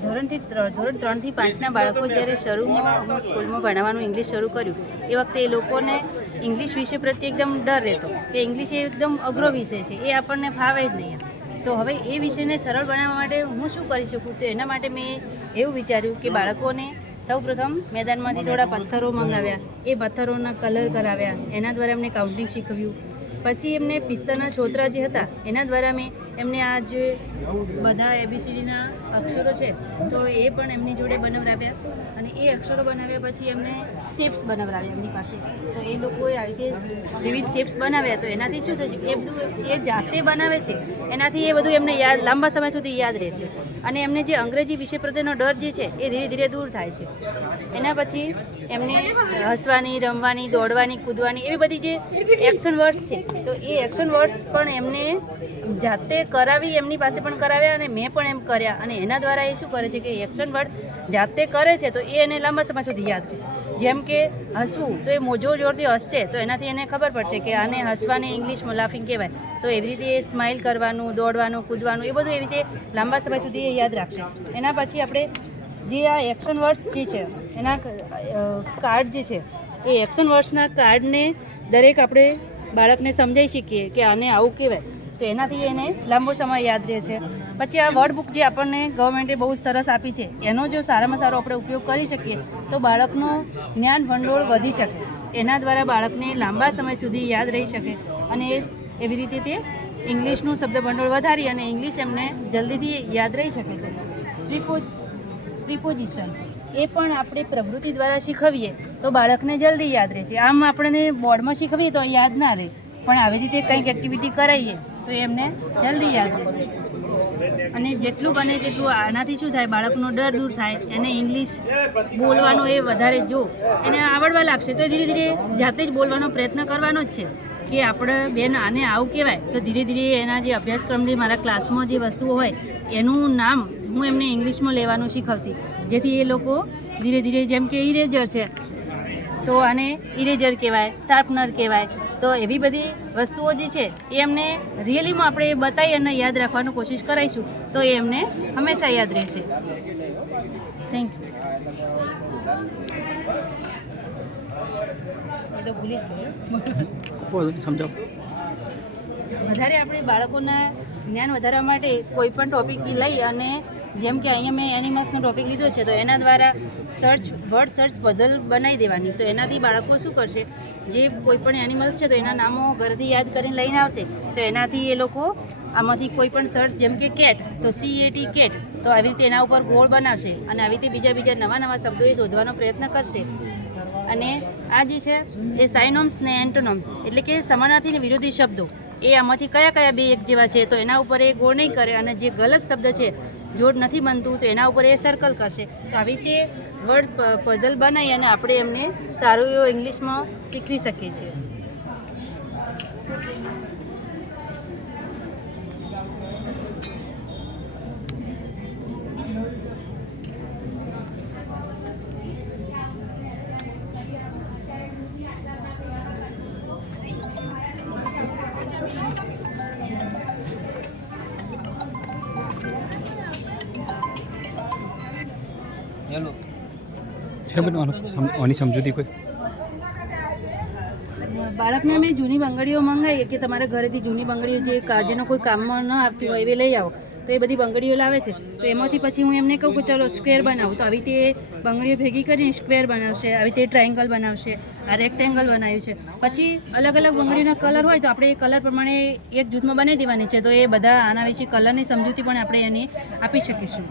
ધોરણ 3 થી 5ના બાળકો જ્યારે શરૂમાં સ્કૂલમાં ભણાવવાનું ઇંગ્લિશ શરૂ કર્યું એ વખતે એ લોકોને ઇંગ્લિશ વિષય પ્રત્યે એકદમ ડર રહેતો કે ઇંગ્લિશ એ એકદમ અઘરો વિષય છે, એ આપણને ફાવે જ નહીં. તો હવે એ વિષયને સરળ બનાવવા માટે હું શું કરી શકું? તો એના માટે મેં એવું વિચાર્યું કે બાળકોને સૌપ્રથમ મેદાનમાંથી થોડા પથ્થરો મંગાવ્યા, એ પથ્થરોના કલર કરાવ્યા, એના દ્વારા એમને કાઉન્ટિંગ શીખવ્યું. પછી એમને પિસ્તાના છોતરા જે હતા એના દ્વારા મેં એમને આ જે બધા ABCDના અક્ષરો છે તો એ પણ એમની જોડે બનાવરાવ્યા. અને એ અક્ષરો બનાવ્યા પછી એમને શેપ્સ બનાવરાવ્યા એમની પાસે. તો એ લોકોએ આવી રીતે વિવિધ શેપ્સ બનાવ્યા. તો એનાથી શું થશે કે એ બધું એ જાતે બનાવે છે, એનાથી એ બધું એમને યાદ લાંબા સમય સુધી યાદ રહેશે. અને એમને જે અંગ્રેજી વિષય પ્રત્યેનો ડર જે છે એ ધીરે ધીરે દૂર થાય છે. એના પછી એમને હસવાની, રમવાની, દોડવાની, કૂદવાની એવી બધી જે એક્શન વર્ડ્સ છે તો એ એક્શન વર્ડ્સ પણ એમને જાતે કરાવી, એમની પાસે પણ કરાવ્યા અને મેં પણ એમ કર્યા. અને એના દ્વારા એ શું કરે છે કે એક્શન વર્ડ જાતે કરે છે તો એ એને લાંબા સમય સુધી યાદ છે. જેમ કે હસવું, તો એ મોજો જોરથી હસશે તો એનાથી એને ખબર પડશે કે આને હસવાને ઇંગ્લિશમાં લાફિંગ કહેવાય. તો એવી રીતે એ સ્માઇલ કરવાનું, દોડવાનું, કૂદવાનું એ બધું એવી રીતે લાંબા સમય સુધી એ યાદ રાખશે. એના પછી આપણે જે આ એક્શન વર્ડ્સ જે છે એના કાર્ડ જે છે એ એક્શન વર્ડ્સના કાર્ડને દરેક આપણે બાળકને સમજાવી શકીએ કે આને આવું કહેવાય. તો એનાથી એને લાંબો સમય યાદ રહે છે. પછી આ વર્ડ બુક જે આપણને ગવર્મેન્ટે બહુ સરસ આપી છે એનો જો સારામાં સારો આપણે ઉપયોગ કરી શકીએ તો બાળકનું જ્ઞાન ભંડોળ વધી શકે. એના દ્વારા બાળકને લાંબા સમય સુધી યાદ રહી શકે અને એવી રીતે તે ઇંગ્લિશનું શબ્દ ભંડોળ વધારી અને ઇંગ્લિશ એમને જલ્દીથી યાદ રહી શકે છે. પ્રિપોઝિશન એ પણ આપણે પ્રવૃત્તિ દ્વારા શીખવીએ તો બાળકને જલ્દી યાદ રહેશે. આમ આપણને બોર્ડમાં શીખવીએ તો યાદ ના રહે, પણ આવી રીતે કંઈક એક્ટિવિટી કરાવીએ તો એમને જલ્દી યાદ રહેશે. અને જેટલું બને તેટલું આનાથી શું થાય, બાળકનો ડર દૂર થાય, એને ઇંગ્લિશ બોલવાનો એ વધારે જો એને આવડવા લાગશે તો ધીરે ધીરે જાતે જ બોલવાનો પ્રયત્ન કરવાનો જ છે કે આપણે બેન આને આવું કહેવાય. તો ધીરે ધીરે એના જે અભ્યાસક્રમથી મારા ક્લાસમાં જે વસ્તુઓ હોય એનું નામ હું એમને ઇંગ્લિશમાં લેવાનું શીખવતી, જેથી એ લોકો ધીરે ધીરે, જેમ કે ઇરેઝર છે તો આને ઇરેઝર કહેવાય, શાર્પનર કહેવાય. તો એવી બધી વસ્તુઓ જે છે એ એમને રિયલીમાં આપણે બતાવી અને યાદ રાખવાની કોશિશ કરાવીશું તો એ એમને હંમેશા યાદ રહેશે. Thank you. એ તો ભૂલી જ ગયો. સમજાવો. વધારે આપણે બાળકોના જ્ઞાન વધારવા માટે કોઈ પણ ટોપિક લઈ અને જેમ કે અહીંયા મેં એનિમલ્સનો ટોપિક લીધો છે તો એના દ્વારા વર્ડ સર્ચ પઝલ બનાવી દેવાની. તો એનાથી બાળકો શું કરશે, જે કોઈ પણ એનિમલ્સ છે તો એના નામો ઘરથી યાદ કરીને લઈને આવશે. તો એનાથી એ લોકો આમાંથી કોઈ પણ સર્ચ, જેમ કે કેટ તો CAT કેટ, તો આવી રીતે એના ઉપર ગોળ બનાવશે અને આવી રીતે બીજા નવા શબ્દો એ શોધવાનો પ્રયત્ન કરશે. અને આ જે છે એ સાયનોમ્સ ને એન્ટોનોમ્સ એટલે કે સમાનાર્થી ને વિરોધી શબ્દો એ આમાંથી કયા બે એક જેવા છે તો એના ઉપર એ ગોળ નહીં કરે અને જે ગલત શબ્દ છે, જોડ નથી બનતું તો એના ઉપર એ સર્કલ કરશે. તો આવી રીતે વર્ડ પઝલ બનાવી અને આપણે એમને સારું એવું ઇંગ્લિશમાં શીખવી શકીએ છીએ. છે બનવાનું આની સમજૂતી કોઈ બાળકને અમે જૂની બંગડીઓ મંગાવીએ કે તમારા ઘરેથી જૂની બંગડીઓ જે જેનો કોઈ કામમાં ન આવતી હોય એવી લઈ આવો તો એ બધી બંગડીઓ લાવે છે. તો એમાંથી પછી હું એમને કહું કે ચલો સ્ક્વેર બનાવું, તો આવી રીતે બંગડીઓ ભેગી કરીને સ્ક્વેર બનાવશે, આવી રીતે ટ્રાયંગલ બનાવશે, આ રેક્ટેંગલ બનાવ્યું છે. પછી અલગ અલગ બંગડીના કલર હોય તો આપણે એ કલર પ્રમાણે એક જૂથમાં બનાવી દેવાની છે. તો એ બધા આના વિશે કલરની સમજૂતી પણ આપણે એને આપી શકીશું.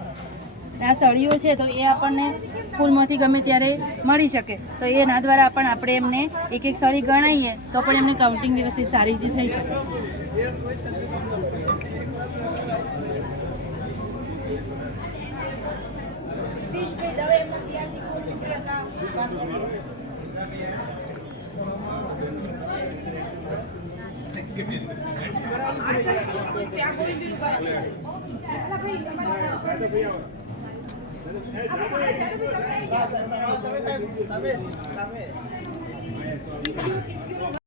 આ સળીઓ છે તો એ આપણને સ્કૂલમાંથી ગમે ત્યારે મળી શકે તો એના દ્વારા પણ આપણે એમને એક એક સળી ગણાવીએ તો પણ એમને કાઉન્ટિંગ વ્યવસ્થિત સારી રીતે થઈ શકે છે.